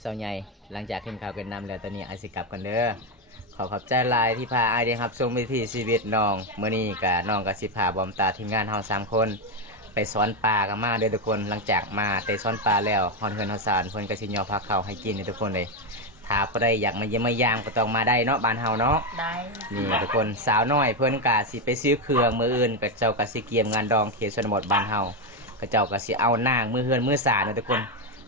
เสาใหญ่หลังจากขึ้นข่าวกันนำแล้วตอนนี้ไอสิกลับกันเด้อขอบใจหลายที่พาไอเดียครับชมวิถีชีวิตน้องเมื่อนี้กับน้องกับสิพาบอมตาทีมงานเฮา3 คนไปสอนปลากันมาเด้อทุกคนหลังจากมาแต่สอนปลาแล้วฮอนเฮือนเฮาสานเพิ่นก็สิย่อพาเข้าวให้กินทุกคนเลยถ้าบ่ได้อยากมาเยี่ยมมายามก็ต้องมาได้เนาะบ้านเฮาเนาะได้นี่ทุกคนสาวน้อยเพิ่นก็สิไปซื้อเครื่องมืออื่นกับเจ้าก็สิเกียมงานดองเขตชนบทบ้านเฮาก็เจ้าก็สิเอานางมือเฮือนมือสานนะทุกคน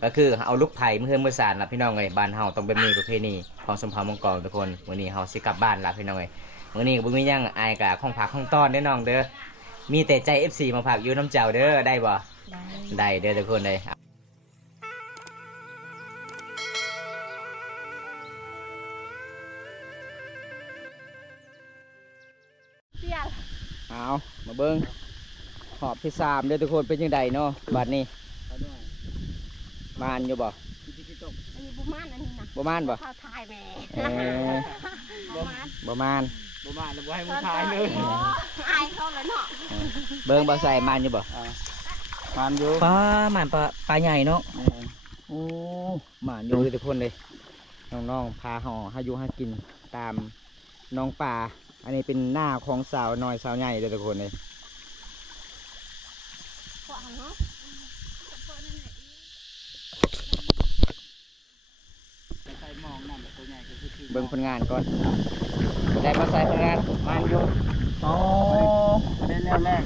ก็คือเอาลูกไผ่มือเฮือนมือสานล่ะพี่น้องเอ้ยบ้านเฮาต้องเป็นมีประเพณีของสมภารมังกรทุกคนวันนี้เฮาสิกลับบ้านล่ะพี่น้องเอ้ยวันนี้ก็บ่มีหยังอายกับของผักของต้อนเด้อน้องเด้อมีแต่ใจ FC มาผักอยู่น้ำเจ้าเด้อได้บ่ได้เด้อทุกคนเลยเอามาเบิ้งหอบที่3เด้อทุกคนเป็นยังไงเนาะบัดนี้มานอยู่บ่อันนี้บุมานอันนี้นะบ่มานบ่ข้าวทายแม่บ่มานบ่มาแล้วบ่ให้มึงทายเลยอายเขาเลยเนาะเบิ้งบ่ใส่มานอยู่บ่มานอยู่ปลามานปลาใหญ่เนาะโอ้มานอยู่เลยทุกคนเลยน้องๆพาห่อให้อยู่ให้กินตามน้องป่าอันนี้เป็นหน้าของสาวน้อยสาวใหญ่เลยทุกคนเลยเบิ่งผลงานก่อนได้มาใส่ผลงานมันอยู่โอ้ได้แล้วแรก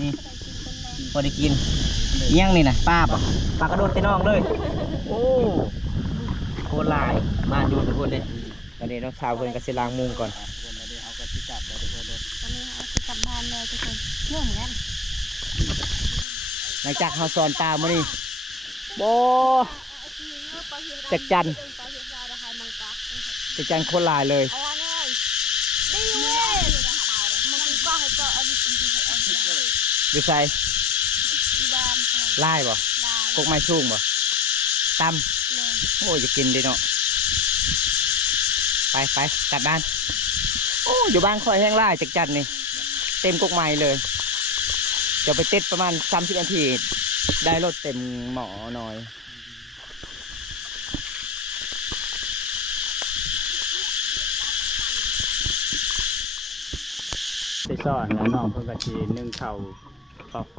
นี่พอได้กินเยี่ยงนี่นะป้าปะปลากระโดดเตน้องเลยโอ้โคตรลายมันอยู่ทุกคนเลยตอนนี้น้องสาวเพิ่นก็สิล้างมุงก่อนตอนนี้เอาสิกลับบ้านเลยทุกคนเรื่องเหมือนกันหลังจากเขาสอนตามมานี่โบจักจันโคตรลายเลยอยู่ใส่ลายบ่กกไม้ชุ่งบ่ตั้มโอ้ยจะกินดีเนาะไปกลับบ้านโอ้อยู่บ้านคอยแห้งลายจักจันนี่เต็มกกไม้เลยจะไปเต็ดประมาณ30 นาทีได้รถเต็มหมอหน่อยได้สอนแล้วน้องเพิ่นก็สินึ่งข้าวปอกไฟ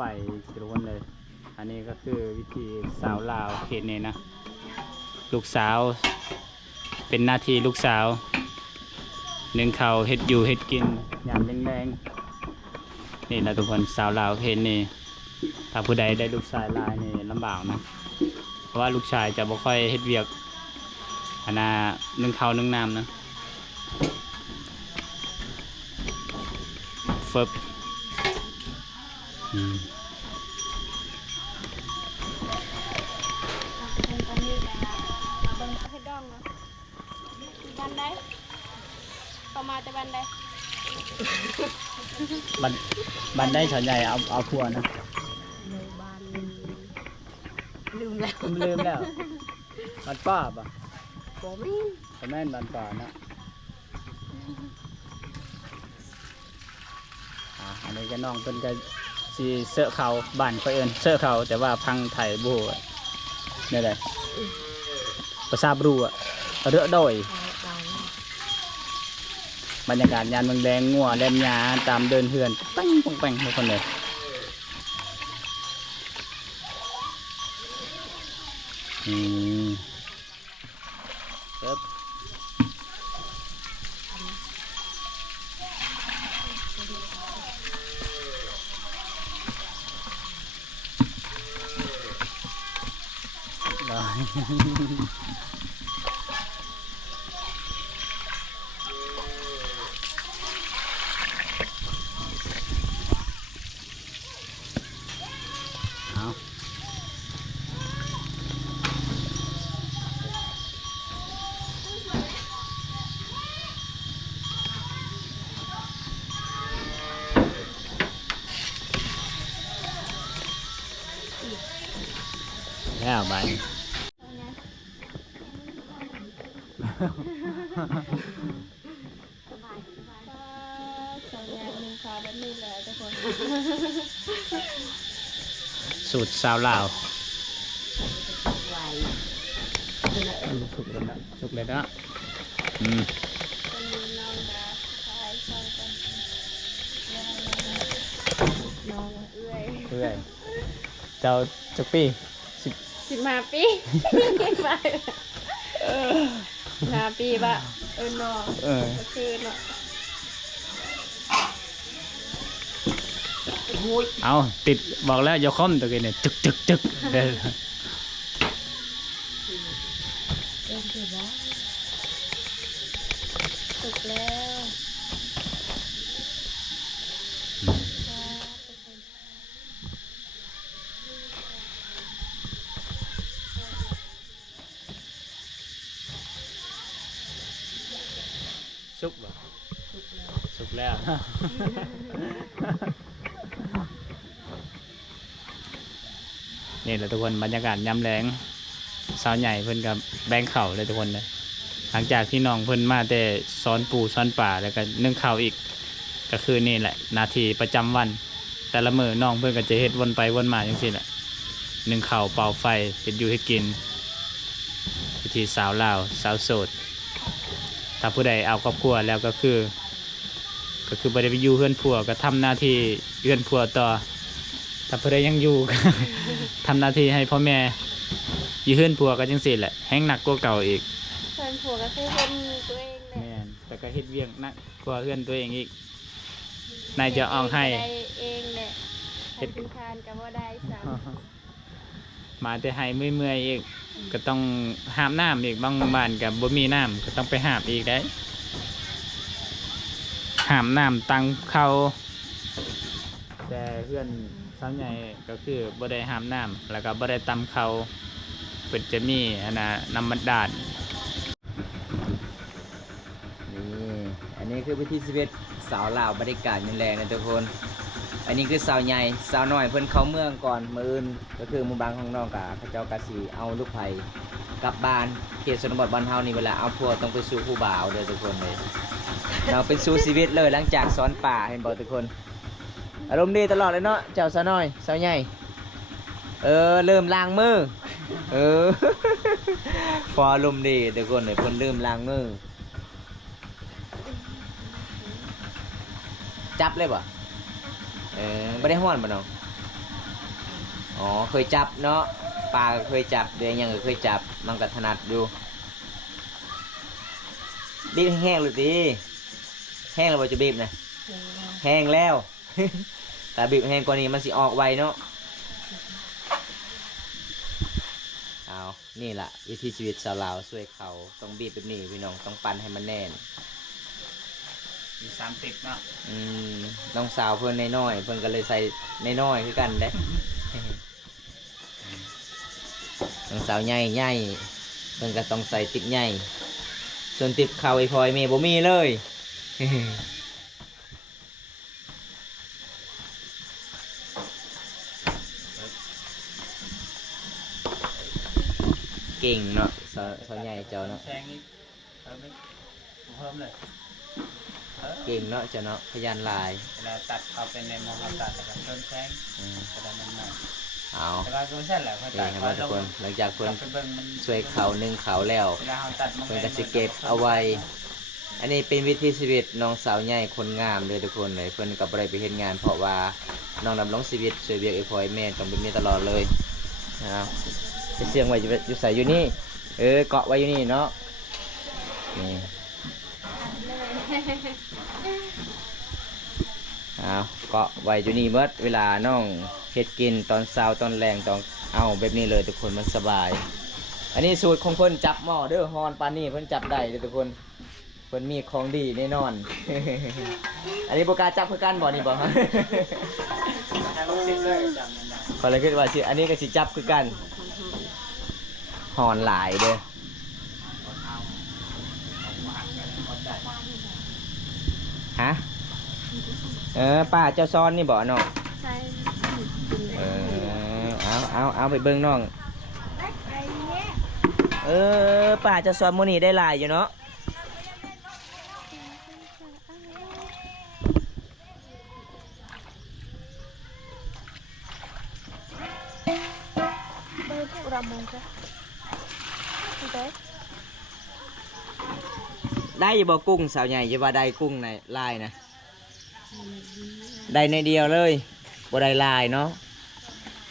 ทุกคนเลยอันนี้ก็คือวิธีสาวลาวเขตนี้นะลูกสาวเป็นหน้าที่ลูกสาวนึ่งข้าวเฮ็ดอยู่เฮ็ดกินยามแรงๆนี่นะทุกคนสาวลาวเขตนี้ถ้าผู้ใดได้ลูกชายลายนี่ลำบากนะเพราะว่าลูกชายจะบ่ค่อยเฮ็ดเวียกอันน่ะนึ่งข้าวนึ่งน้ำนะเฟิบบันไดต่อมาแต่บันไดบันได้ฉอนใหญ่เอาพัวนะลืมแล้วบันป้าป่ะบ่มีแต่แม่นบันป่านะอันนี้ก็น้องเป็นก็สีเสื้อเขาบ้านเขาเอิ้นเสื้อเขาแต่ว่าพังไถบูนี่แหละประสาบรูอ่ะเรือดอยบรรยากาศยานเมืองแดงงัวแลมยาตามเดินเฮือนแป้งปงแป้งทุกคนเลยแล้วไปสูตรสาวลาว สุกเลยนะสุกเลยนะอืม คนนี้น้องดาชายสองคนน้องเอื้อย เพื่อนเจ้าจักปีสิบ 15 ปีไป5 ปีบะน้องก็คือเนาะ เอาติดบอกแล้วอย่าค้อมตัวกันเนี่ยจึกจึกจึกเด้อ สุกแล้ว สุกบ่สุกแล้ว นี่แหละทุกคนบรรยากาศยามแลงสาวใหญ่เพิ่นกับแบงเข่าเลยทุกคนเลยหลังจากที่น้องเพิ่นมาแต่ซ้อนปูซ้อนป่าแล้วก็นึ่งข้าวอีกก็คือนี่แหละนาทีประจำวัน แต่ละมื้อน้องเพิ่นก็จะเฮ็ดวนไปวนมาจังซี่แหละนึ่งข้าวเป่าไฟเฮ็ดอยู่ให้กินวิธีสาวลาวสาวโสดถ้าผู้ใดเอาครอบครัวแล้วก็คือบ่ได้ไปอยู่เฮือนผัวก็ทำหน้าที่เฮือนผัวต่อถ้าผู้ใดยังอยู่ ก็ ทำหน้าที่ให้พ่อแม่อยู่เฮือนผัวก็จังซี่แหละแฮงหนักกว่าเก่าอีก เพื่อนผัวก็คือเป็นตัวเองแหละ แม่นแต่ก็เฮ็ดเวียกหนักกว่าเฮือนตัวเองอีกนายจะออกให้ ได้เองแหละ เฮ็ด ทานก็บ่ได้ซ้ำ มาแต่ให้เมื่อยๆอีกก็ต้องหามน้ำอีกบางบ้านก็บ่มีน้ำก็ต้องไปหามอีกได้หามน้ำตังเขาแต่เพื่อนสาวใหญ่ก็คือบ่ได้หามน้ำแล้วก็บ่ได้ตำเขาเพิ่นจะมีน้ำมันดาด นี่อันนี้คือวิธีชีวิตสาวลาวบรรยากาศยามแลงนะทุกคน อันนี้คือสาวใหญ่สาวน้อยเพิ่นเข้าเมืองก่อนมื้ออื่นก็คือหมู่บ้านของน้องกะเขาเจ้ากะสิเอาลูกไผกลับบ้านเขตชนบทบ้านเฮานี่เวลาเอาผัวต้องไปสู่ผู้บ่าวเด้อทุกคนเลยเราเป็นสู่ชีวิตเลยหลังจากสอนป่าเห็นบ่ทุกคน อารมณ์ดีตลอดเลยเนาะเจ้าสาวน้อยสาวใหญ่เริ่มล้างมือพออารมณ์ดีทุกคนเลยเพิ่นเริ่มล้างมือจับเลยบ่ไม่ได้ห้อนป่ะน้องอ๋อเคยจับเนาะปลาก็เคยจับเดี๋ยวยังก็เคยจับมันก็ถนัดอยู่บีบแห้งหรือดีแห้งแล้วบ่จะบีบนะแห้งแล้ว แต่บีบแห้งกว่านี้มันสิออกไวเนาะเอานี่ล่ะวิธีชีวิตสาวลาวช่วยเขาต้องบีบแบบนี้พี่น้องต้องปั่นให้มันแน่นมี30เนาะน้องสาวเพิ่นน้อยๆเพิ่นก็เลยใส่น้อยๆคือกันเด้ น้องสาวใหญ่เพิ่นก็ต้องใส่ติ๊บใหญ่ส่วนติ๊บเข่าไอ้พลอยแม่บ่มีเลย เก่งเนาะสาวใหญ่เจ้าเนาะ แซงนี่เพิ่มเลย เก่งเนาะเจ้าเนาะพยานลาย เวลาตัดเข้าไปในมอเขาตัดแล้วก็เพิ่มแซงกระดานมันหน่อย เอา แต่ว่าก็ไม่ใช่แหละพอ เก่ ตั ง ด ครับทุกคนหลังจากเพิ่น ไปเบิ่งมัน ช่วยเขานึ่งเขาแล้ว เวลาเขาตัดมัน เพิ่นก็สิเก็บเอาไว้ อันนี้เป็นวิธีชีวิตน้องสาวใหญ่คนงามเลยทุกคนเลยเพิ่นก็บ่ได้ไปเฮ็ดงานเพราะว่าน้องดำรงชีวิตช่วยเวียกไอ้พลอยแม่ต้องเป็นมีตลอดเลยนะครับไปเสียงไว้อยู่ใส่อยู่นี่เกาะไว้อยู่นี่เนาะนี่เอาเกาะไว้อยู่นี่เมื่อเวลาน้องเฮ็ดกินตอนเช้าตอนแรงต้องเอาแบบนี้เลยทุกคนมันสบาย อันนี้สูตรของเพิ่นจับหม้อเด้อฮอนปานนี้เพิ่นจับได้เด้อทุกคนเพิ่นมีของดีแน่นอน อันนี้บ่กล้าจับคือกันบ่นี่บ่ พอเลยคิดว่าสิอันนี้ก็สิจับคือกันหอนหลายเด้อฮะป้าเจ้าซ้อนนี่บ่น้อง ใช่ เอาไปเบิ่งน้องป้าเจ้าซ้อนมื้อนี้ได้หลายอยู่เนาะรำมงจ้ะพี่เต้ ได้อยู่บ่กุ้งสาวใหญ่จะว่าได้กุ้งในลายนะได้ในเดียวเลยบ่ได้ลายเนาะ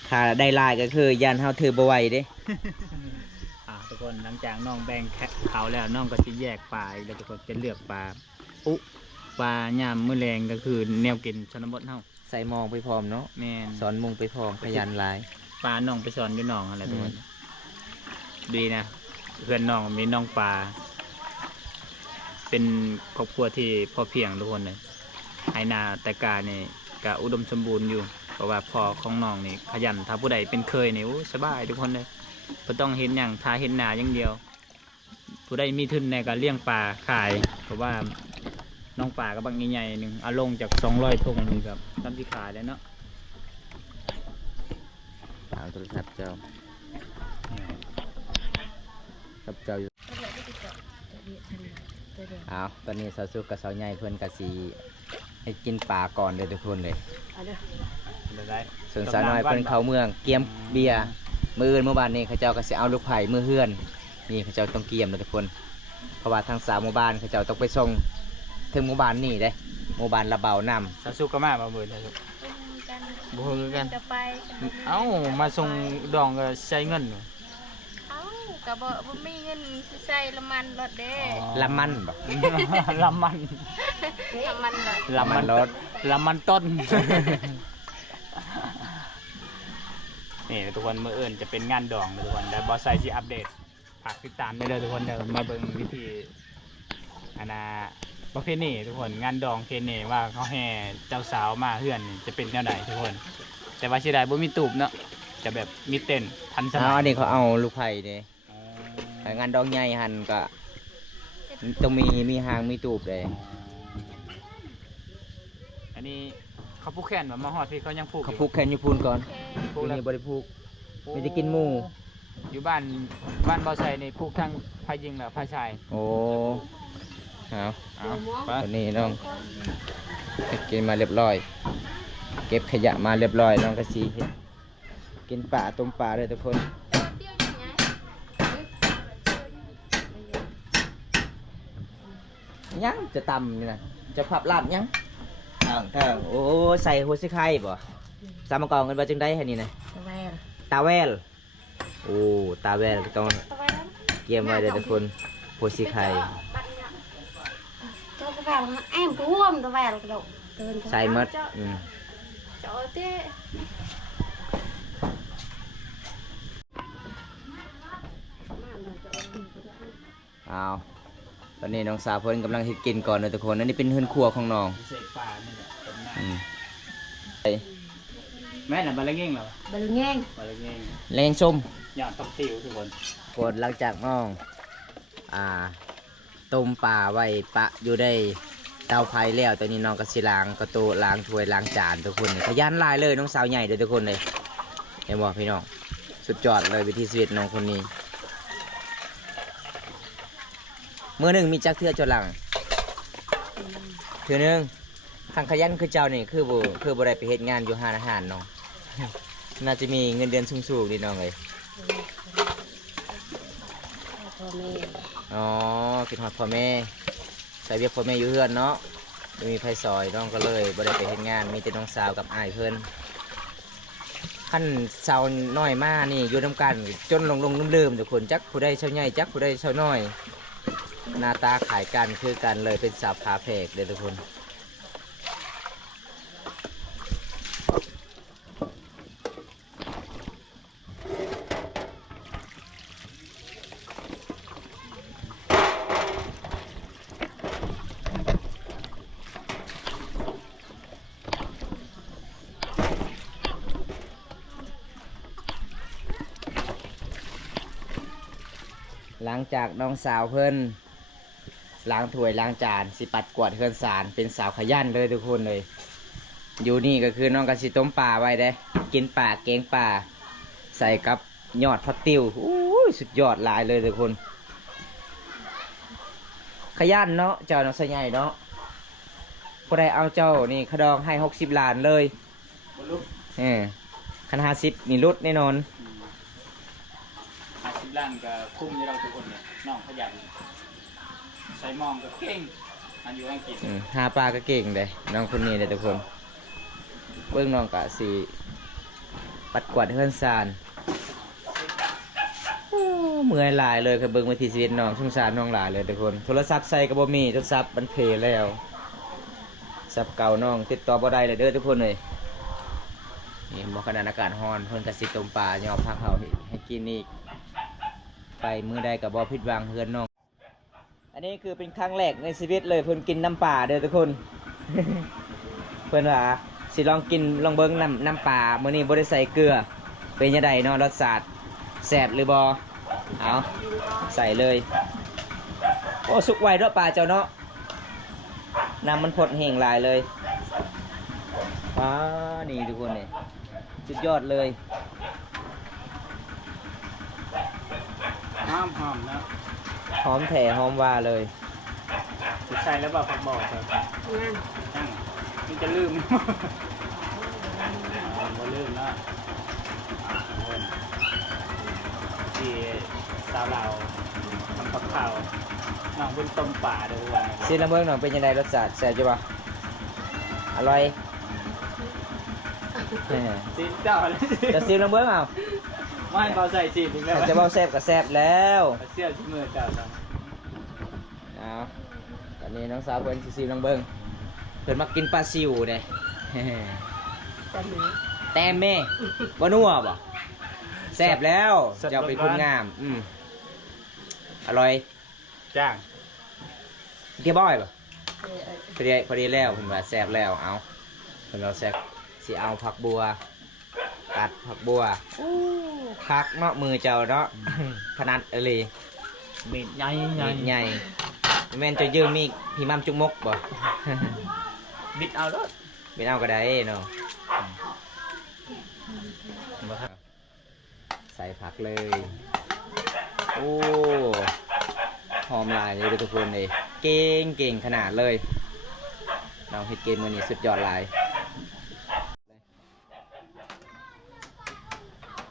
ถ้าได้ลายก็คือยันเฮาถือบ่ไหวเด้ ทุกคนหลังจากน้องแบ่งเขาแล้วน้องก็จะแยกปลาอีกแล้วทุกคนจะเลือกปลาปุ๊ปลายามมื้อแรงก็คือแนวกินชนบทเฮา ใส่มองไปพร้อมเนาะ แม่น สอนมุงไปพร้อมขยันหลาย ปลาน้องไปสอนอยู่น้องอะไรทุกคนดีนะเพื่อนน้องมีน้องปลาเป็นครอบครัวที่พอเพียงทุกคนเลยไอนาแต่กาเนี่ยก็อุดมสมบูรณ์อยู่เพราะว่าพ่อของน้องนี่ขยันถ้าผู้ใดเป็นเคยนี่สบายทุกคนเลยบ่ต้องเห็นอย่างทาเห็นหนาอย่างเดียว ผู้ใดมีทุนในการเลี้ยงปลาขายเพราะว่าน้องปลาก็บางใหญ่ๆหนึ่งเอาลงจาก200 ถุงนี่ครับทำที่ขายแล้วเนาะ เอาโทรศัพท์เจ้ากับเจ้าอยู่เอาตอนนี้สาวสุกกับสาวใหญ่เพื่อนกะสีให้กินปลาก่อนเลยทุกคนเลย ได้ ส่วนสาวน้อยเพื่อนเขาเมืองเกียมเบียร์มืออื่นเมื่อวานนี้เขาเจ้าก็สิเอาลูกไผ่มือเฮือนนี่เขาเจ้าต้องเกียมเลยทุกคนเพราะว่าทางสาวหมู่บ้านเขาเจ้าต้องไปส่งถึงหมู่บ้านนี่เด้หมู่บ้านระเบานำ สาสุกก็มาเบิดเลยครับบุกกัน จะไป เอ้ามาส่งดองก็ใช้เงิน เอ้าก็บ่มีเงินสิใส่ละมันรถเด้ ละมันบ่ ลำมัน ละมันรถ ลำมัน รถ ลำมันต้น นี่ทุกคนเมื่อเอิญจะเป็นงานดองนะทุกคนแต่บอสไซที่อัปเดตฝากติดตามได้เลยทุกคนเดี๋ยวมาเบิ่งวิธีประเพณีทุกคนงานดองเพณีว่าเขาแห่เจ้าสาวมาเฮือนนี่จะเป็นแนวไหนทุกคน แต่ว่าเสียดายบ่มีตูบเนาะจะแบบมีเต้นทันสมั เอา ย อันนี้เขาเอาลูกไผ่เด้งานดองใหญ่หันก็ต้องมีหางมีตูบเลย อันนี้เขาผูกแขนแบบมาฮอดพี่เขายังผูก เขาพูกแขนอยู่พูนก่อน ผูก ที แล้ว นี้บริพูกไม่ได้กินหมู อยู่บ้านบอสไซนี่ผูกทั้งพายยิงและพายชาย โอ้เอา เอาไป ตอนนี้น้องกินมาเรียบร้อย เก็บขยะมาเรียบร้อยน้องกระสีเฮ็ดกินปลาต้มปลาเลยทุกคนยังจะตำนี่นะจะผับลาบยังทางโอ้ใส่หัวซิไข่บ่สามกองกันว่าจึงได้แค่นี้นะตาแวลโอ้ตาแวลต้องเกี่ยมไว้เลยทุกคนหัวซิไข่ cho cái vàng em cứ ôm cái vàng cái độ ใส่หมด trời thế เอาตอนนี้น้องสาวเพิ่นกำลังเฮ็ดกินก่อนเลยทุกคนอันนี้เป็นเฮือนครัวของน้อง พิเศษปลานี่แหละเป็นหน้า อืม แม่น่ะบาละเง่งเหรอ bật nghe บาละเง่ง แรงส้ม หยอดตบติวทุกคน กดหลังจากน้องต้มปลาไว้ปะอยู่ได้เตาไฟแล้วตอนนี้น้องก็สิล้างกระโตะล้างถ้วยล้างจานทุกคนขยันหลายเลยน้องสาวใหญ่เลยทุกคนเลยเห็นบ่พี่น้องสุดยอดเลยวิธีชีวิตน้องคนนี้มื้อหนึ่งมีจักเทื่อจนหลังเทื่อหนึงทางขยันคือเจ้านี่คือบ่ได้ไปเฮ็ดงานอยู่ห้านอาหารน้อง น่าจะมีเงินเดือนสูงๆนี่น้องเลย พ่อแม่ อ๋อกินฮอดพ่อแม่ใส่เวียกพ่อแม่อยู่เฮือนเนาะไม่มีไผซอยน้องก็เลยบ่ได้ไปเฮ็ดงานมีแต่น้องสาวกับอ้ายเพิ่นขั้นสาวน้อยมานี่อยู่นำกันจนลงลืมๆทุกคนจักผู้ใดเชาใหญ่จักผู้ใดเชาน้อยหน้าตาขายกันคือกันเลยเป็นสาวพาเพกเลยทุกคนหลังจากน้องสาวเพิ่นล้างถ้วยล้างจานสิปัดกวาดเฮือนสารเป็นสาวขยันเลยทุกคนเลยอยู่นี่ก็คือน้องกะสิต้มปลาไว้เด้กินปลาแกงปลาใส่กับยอดผักติ้วอู้ยสุดยอดหลายเลยทุกคน ขยันเนาะเจ้าน้องสาวใหญ่เนาะผู้ใดเอาเจ้านี่ขดองให้60 ล้านเลยคัน50นี่ลดแน่นอน 50 ล้านก็คุ้มที่เราทุกคนเนี่ยน้องขยัน ใส่มองก็เก่งอันอยู่อังกฤษ หาปลาก็เก่งเลยน้องคนนี้เลยทุกคนเบื้องน้องกะสีปัดกวาดเฮือนซานโอ้เมื่อยหลายเลยครับเบิ่งวิถีชีวิตน้องสงสารน้องหลายเลยทุกคนโทรศัพท์ใส่ก็บ่มีโทรศัพท์มันเพลแล้วศัพท์เก่าน้องติดต่อบ่ได้เลยเด้อทุกคนเลยนี่บ่ขนาดอากาศร้อนเพิ่นก็สิต้มปลายอมพักเขาให้กินอีกไปมื้อใดก็บ่ผิดหวังเฮือนน้องอันนี้คือเป็นครั้งแรกในชีวิตเลยเพิ่นกินน้ำปลาเด้อทุกคน เพิ่นว่าสิลองกินลองเบิ่งน้ำปลามื้อนี้บ่ได้ใส่เกลือเป็นจังไดเนาะรสชาติแซ่บหรือบ่เอาใส่เลยโอ้สุกไวเด้อปลาเจ้าเนาะน้ำมันพดแห้งหลายเลยว้านี่ทุกคนนี่สุดยอดเลย ห้ามหอมนะ หอมแถ่หอมว่าเลย สิใส่แล้วบอกบอกเถอะ นั่น นั่งมันจะลืม บ่ลืมเนาะที่สาวเราทำกับข้าวน้องเป็นต้มป่าด้วยวัน ซีละเบิ่งหน่อยเป็นยังไงรสชาติแซ่บจ้ะบ่อร่อยแหม ซีนเจ้าเลย จะซีละเบิ่งเอา ไม่เบาใส่ซีนอีกแล้ว ถ้าจะเว้าแซ่บก็แซ่บแล้ว เสื้อที่มือเจ้าครับ เอาตอนนี้น้องสาวเพิ่นสิซีลองเบิ่งเพิ่นมากินปลาซิวเด้ แต่หนู แต้มแม่บ่นัวบ่แซ่บแล้วเจ้าเป็นคนงามอร่อย จ้าง เกี่ยวบ่อยบ่ เออ พอดีแล้วเพิ่นว่าแซ่บแล้วเอาเพิ่นเราแซ่บสิเอาผักบัวตัดผักบัวคักเนาะมือเจ้าเนาะ ขนาดเอหลี เม็ดใหญ่ มีดใหญ่แม่นจะยืมมีดพี่มัมจุกมกบ่ บิดเอาแล้ว เป็นเอาก็ได้เนาะใส่ผักเลย โอ้หอมหลายเลยทุกคนเลยเก่งขนาดเลยน้องเฮ็ดเกมมือนี้สุดยอดหลาย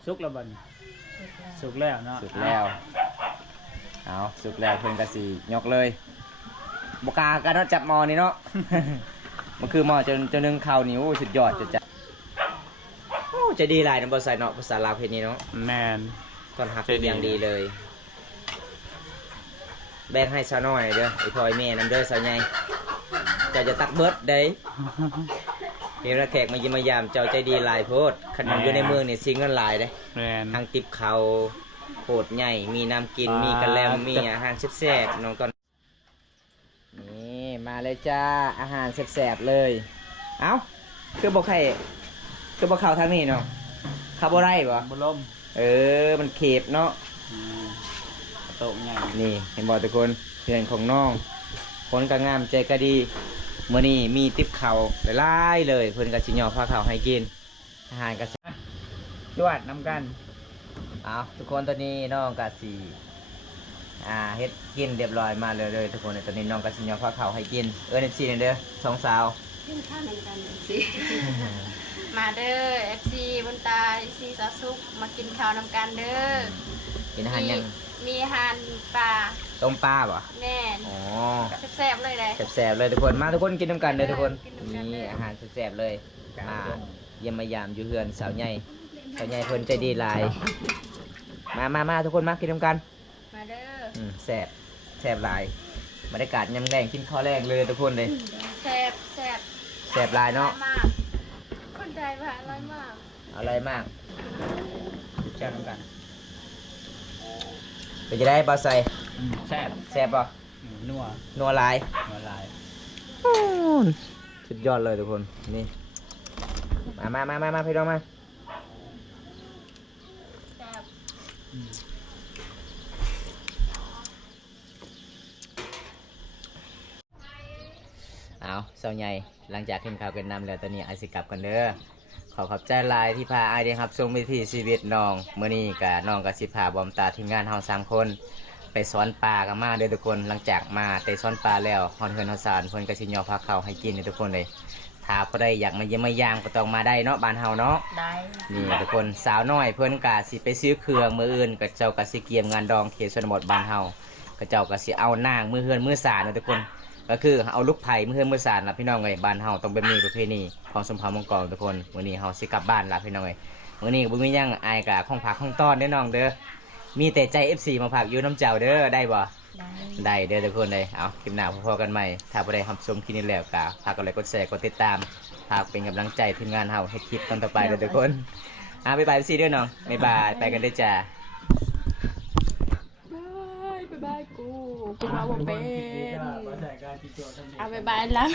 สุกแล้วบัดสุกแล้วเนาะ สุดแล้วเอาสุดแล้วเพิ่นก็สิยกเลยบกล้ากันเนาะจับหมอนี่เนาะ มันคือหมอจนนึงข้าวนี่โอ้สุดยอดจะโอ้จะดีหลายนำบ่ใส่เนาะภาษาลาวเพศนี้เนาะ แมน ต้อนรับเป็นอย่างดีเลย แบ่งให้สาวน้อยเด้อไอ้พลอยแม่นำเด้อสาวใหญ่เจ้าจะตักเบิดเด้ เห็นว่าแขกมาเยี่ยมมายามเจ้าใจดีหลายโพดขนมอยู่ในเมืองนี่สิเงินหลายเด้ แมน ทางติบเขาโพดใหญ่มีน้ำกินมีกระแลมมีอาหารแซ่บๆน้องตอนนี่มาเลยจ้าอาหารแซ่บๆเลย เอ้าคือบอกใครคือบอกเขาทางนี้เนาะเขาบ่ได้บ่ บุลม มันเข็บเนาะ โต๊ะใหญ่ นี่เห็นบอกทุกคนเพื่อนของน้องคนก็งามใจก็ดีเมื่อนี้มีติ๊บเขาหลายๆเลยเพื่อนก็สิยอพาเขาให้กินอาหารก็ จวดน้ำกัน เอาทุกคนตอนนี้น้องก็สิเฮ็ดกินเรียบร้อยมาเลยทุกคนตอนนี้น้องก็สิยอพาเขาให้กินFC นี่เด้อสองสาว กินข้าวหนึ่งกันสิมาเด้อ FC บนตา FC สาวซุกมากินข้าวนำกันเด้อ กินอาหารยัง มีอาหารปลา ต้มปลาบ่ แม่น อ๋อ แซ่บๆเลยเลย แซ่บๆเลยทุกคนมาทุกคนกินน้ำกันเลยทุกคน กินน้ำกันเลย นี่อาหารแซ่บๆเลยมาเยี่ยมมายามอยู่เฮือนสาวใหญ่สาวใหญ่เพิ่นใจดีหลายมาทุกคนมากินน้ำกัน มาเด้อ แซ่บหลายบรรยากาศยำแรงกินข้าวแรงเลยทุกคนเลย แซ่บ แซ่บหลายเนาะ มากคนไทยผ่านร้อยมาก อะไรมาก แช่น้ำกัน เป็นจะได้ปลาใส่ แซ่บ แซ่บป่ะ นัว นัวหลาย นัวลาย สุดยอดเลยทุกคนนี่มาพี่น้องมา แซ่บ เอาเสาใหญ่หลังจากขึ้นข่าวเป็นนำแล้วตอนนี้ไอสิกลับกันเด้อขอขอบใจหลายที่พาไอเดียครับส่งวิถีชีวิตน้องเมื่อนี้กับน้องกับสิพาบอมตาทีมงานเฮา3 คนไปสอนปลากันมาเด้อทุกคนหลังจากมาแต่สอนปลาแล้วฮอนเฮือนฮอนซานเพิ่นก็สิยอพาเข้าวให้กินเด้อทุกคนเลยถ้าผู้ใดอยากมาเยี่ยมมายามก็ต้องมาได้เนาะบ้านเฮาเนาะ ได้ นี่ทุกคนสาวน้อยเพิ่นก็สิไปซื้อเครื่องมื้ออื่นก็เจ้าก็สิเกียมงานดองเขตชนบทบ้านเฮา ก็เจ้าก็สิเอานางมือเฮือนมือสารนะทุกคนก็คือเอาลูกไผ่มือเฮือนมือสารล่ะพี่น้องเอ้ยบ้านเฮาต้องเป็นมีประเพณีของสมภารมังกรทุกคนมื้อนี้เฮาสิกลับบ้านล่ะพี่น้องเอ้ยมื้อนี้ก็บ่มีหยังอายกะของผักของต้อนเด้อน้องเด้อมีแต่ใจ FC มาผักอยู่น้ำเจ้าเด้อได้บ่ ได้เด้อทุกคนเลยเอาคลิปหน้าพอๆกันใหม่ถ้าบ่ได้รับชมคลิปนี้แล้วก็ฝากกดไลค์กดแชร์กดติดตามฝากเป็นกำลังใจทีมงานเฮาให้คลิปตอนต่อไปเด้อทุกคนบ๊ายบายซีเด้อน้องบ๊ายบายไปกันเด้อจ้า บายกูมาบ่เป็นเอาบายแล้ว